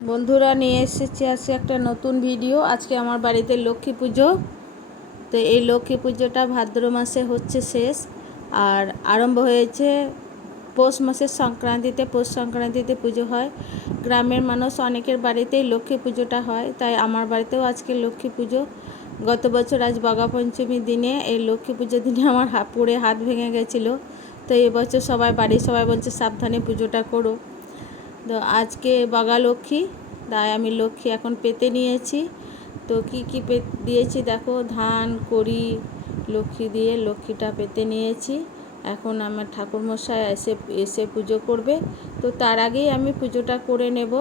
বন্ধুরা, নিয়ে এসেছি আজকে একটা নতুন ভিডিও। আজকে আমার বাড়িতে লক্ষ্মী পুজো। তো এই লক্ষ্মী পুজোটা ভাদ্র মাসে হচ্ছে শেষ, আর আরম্ভ হয়েছে পৌষ মাসের সংক্রান্তিতে। পৌষ সংক্রান্তিতে পুজো হয়। গ্রামের মানুষ অনেকের বাড়িতেই লক্ষ্মী পুজোটা হয়, তাই আমার বাড়িতেও আজকে লক্ষ্মী পুজো। গত বছর আজ বাঘা পঞ্চমীর দিনে, এই লক্ষ্মী পুজোর দিনে আমার পুড়ে হাত ভেঙে গেছিলো। তো এবছর বাড়ির সবাই বলছে সাবধানে পুজোটা করো। তো আজকে বাঘা লক্ষ্মী, তাই আমি লক্ষ্মী এখন পেতে নিয়েছি। তো কি কি দিয়েছি দেখো, ধান কড়ি লক্ষ্মী দিয়ে লক্ষ্মীটা পেতে নিয়েছি। এখন আমার ঠাকুরমশাই এসে পুজো করবে। তো তার আগেই আমি পুজোটা করে নেব।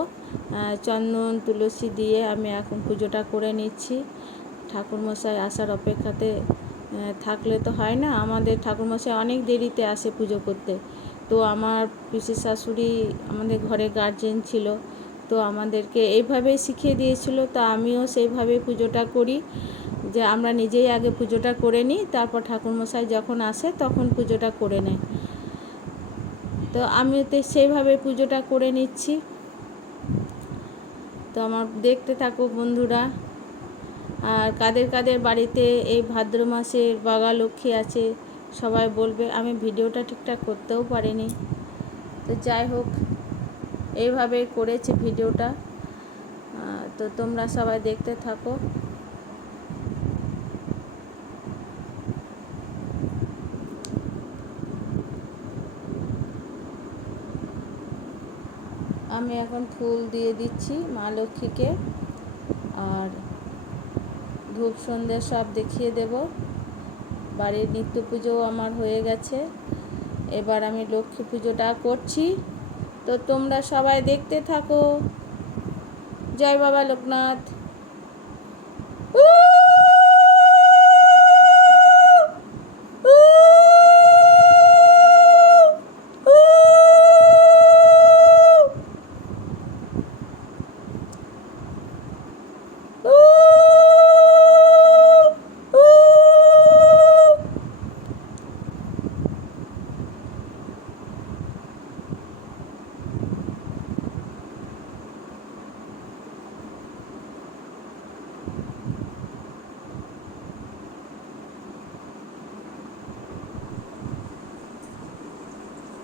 চন্দন তুলসী দিয়ে আমি এখন পুজোটা করে নিচ্ছি। ঠাকুরমশাই আসার অপেক্ষাতে থাকলে তো হয় না, আমাদের ঠাকুরমশাই অনেক দেরিতে আসে পুজো করতে। তো আমার পিসি শাশুড়ি আমাদের ঘরে গার্জেন ছিল, তো আমাদেরকে এইভাবেই শিখিয়ে দিয়েছিল। তো আমিও সেইভাবে পুজোটা করি, যে আমরা নিজেই আগে পুজোটা করে নিই, তারপর ঠাকুরমশাই যখন আসে তখন পুজোটা করে নেয়। তো আমিও তো সেইভাবে পুজোটা করে নিচ্ছি। তো আমার দেখতে থাকো বন্ধুরা। আর কাদের কাদের বাড়িতে এই ভাদ্র মাসের বাঘা লক্ষ্মী আছে সবাই বলবে। আমি ভিডিওটা ঠিকঠাক করতেও পারিনি, তো যাই হোক এইভাবে করেছি ভিডিওটা। তো তোমরা সবাই দেখতে থাকো। আমি এখন ফুল দিয়ে দিচ্ছি মা লক্ষ্মীকে, আর ধূপ সন্ধ্যা সব দেখিয়ে দেব। বাড়ির নিত্য পুজোও আমার হয়ে গেছে, এবার আমি লক্ষ্মী পুজোটা করছি। তো তোমরা সবাই দেখতে থাকো। জয় বাবা লোকনাথ।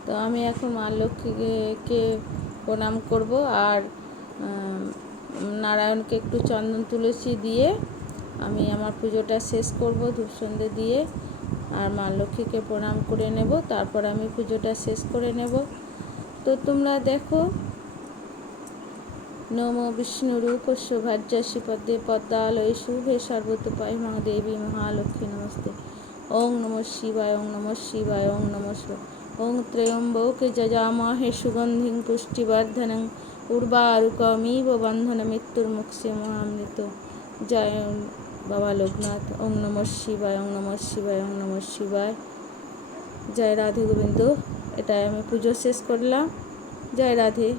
তো আমি এখন মা লক্ষ্মীকে প্রণাম করব, আর নারায়ণকে একটু চন্দন তুলসী দিয়ে আমি আমার পুজোটা শেষ করব ধূপ সন্ধে দিয়ে। আর মা লক্ষ্মীকে প্রণাম করে নেব, তারপর আমি পুজোটা শেষ করে নেব। তো তোমরা দেখো। নমো বিষ্ণুরূপস্য ভার্যাসি পদ্মে পদ্মালয়ে শুভে সর্বতোপায় মা দেবী মহালক্ষ্মী নমস্তে। ওং নমঃ শিবায়, ওং নমঃ শিবায়, ওং নমঃ শিবায়। ওং ত্র্যম্বকে যজামহে সুগন্ধিং পুষ্টিবর্ধনং উর্বারুকমিব বন্ধনমৃত্যুর্মুক্ষীয়মামৃত। জয় বাবা লোকনাথ। ওং নমঃ শিবায়, ওং নমঃ শিবায়, ওং নমঃ শিবায়। জয় রাধে গোবিন্দ। এটাই আমি পুজো শেষ করলাম। জয় রাধে।